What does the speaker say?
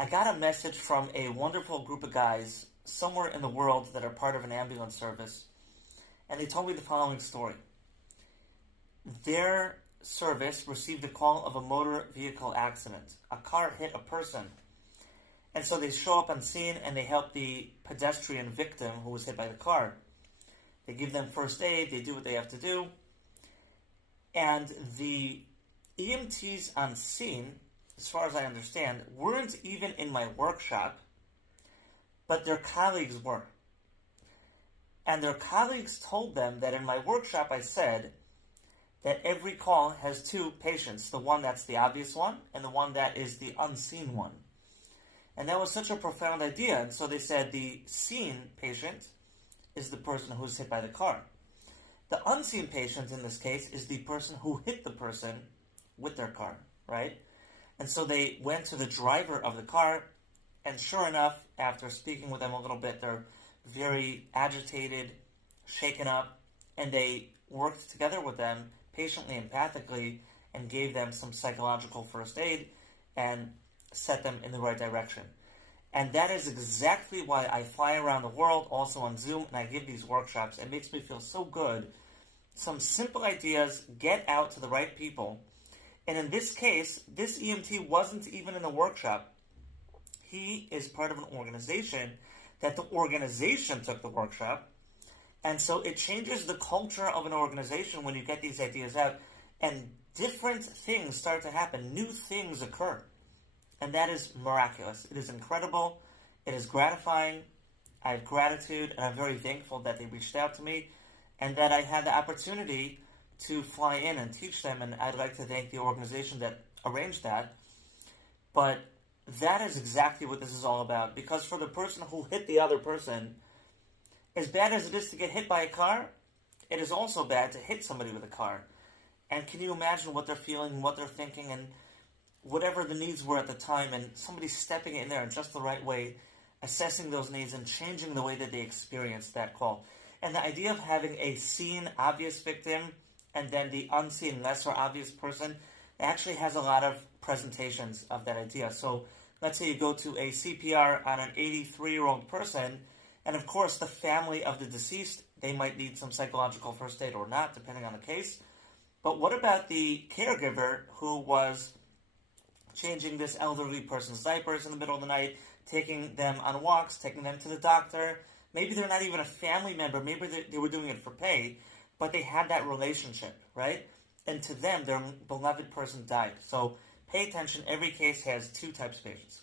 I got a message from a wonderful group of guys somewhere in the world that are part of an ambulance service, and they told me the following story. Their service received a call of a motor vehicle accident. A car hit a person. And so they show up on scene and they help the pedestrian victim who was hit by the car. They give them first aid, they do what they have to do. And the EMTs on scene, as far as I understand, weren't even in my workshop, but their colleagues were. And their colleagues told them that in my workshop I said that every call has two patients, the one that's the obvious one and the one that is the unseen one. And that was such a profound idea. And so they said the seen patient is the person who's hit by the car. The unseen patient in this case is the person who hit the person with their car, right? And so they went to the driver of the car, and sure enough, after speaking with them a little bit, they're very agitated, shaken up, and they worked together with them patiently, empathically, and gave them some psychological first aid and set them in the right direction. And that is exactly why I fly around the world, also on Zoom, and I give these workshops. It makes me feel so good. Some simple ideas get out to the right people. And in this case, this EMT wasn't even in the workshop. He is part of an organization that the organization took the workshop. And so it changes the culture of an organization when you get these ideas out. And different things start to happen. New things occur. And that is miraculous. It is incredible. It is gratifying. I have gratitude, and I'm very thankful that they reached out to me and that I had the opportunity to fly in and teach them. And I'd like to thank the organization that arranged that. But that is exactly what this is all about. Because for the person who hit the other person, as bad as it is to get hit by a car, it is also bad to hit somebody with a car. And can you imagine what they're feeling, what they're thinking, and whatever the needs were at the time, and somebody stepping in there in just the right way, assessing those needs and changing the way that they experienced that call. And the idea of having a seen, obvious victim and then the unseen, lesser obvious person actually has a lot of presentations of that idea. So let's say you go to a CPR on an 83-year-old person, and of course the family of the deceased, they might need some psychological first aid or not, depending on the case. But what about the caregiver who was changing this elderly person's diapers in the middle of the night, taking them on walks, taking them to the doctor? Maybe they're not even a family member. Maybe they were doing it for pay, but they had that relationship, right? And to them, their beloved person died. So pay attention. Every case has two types of patients.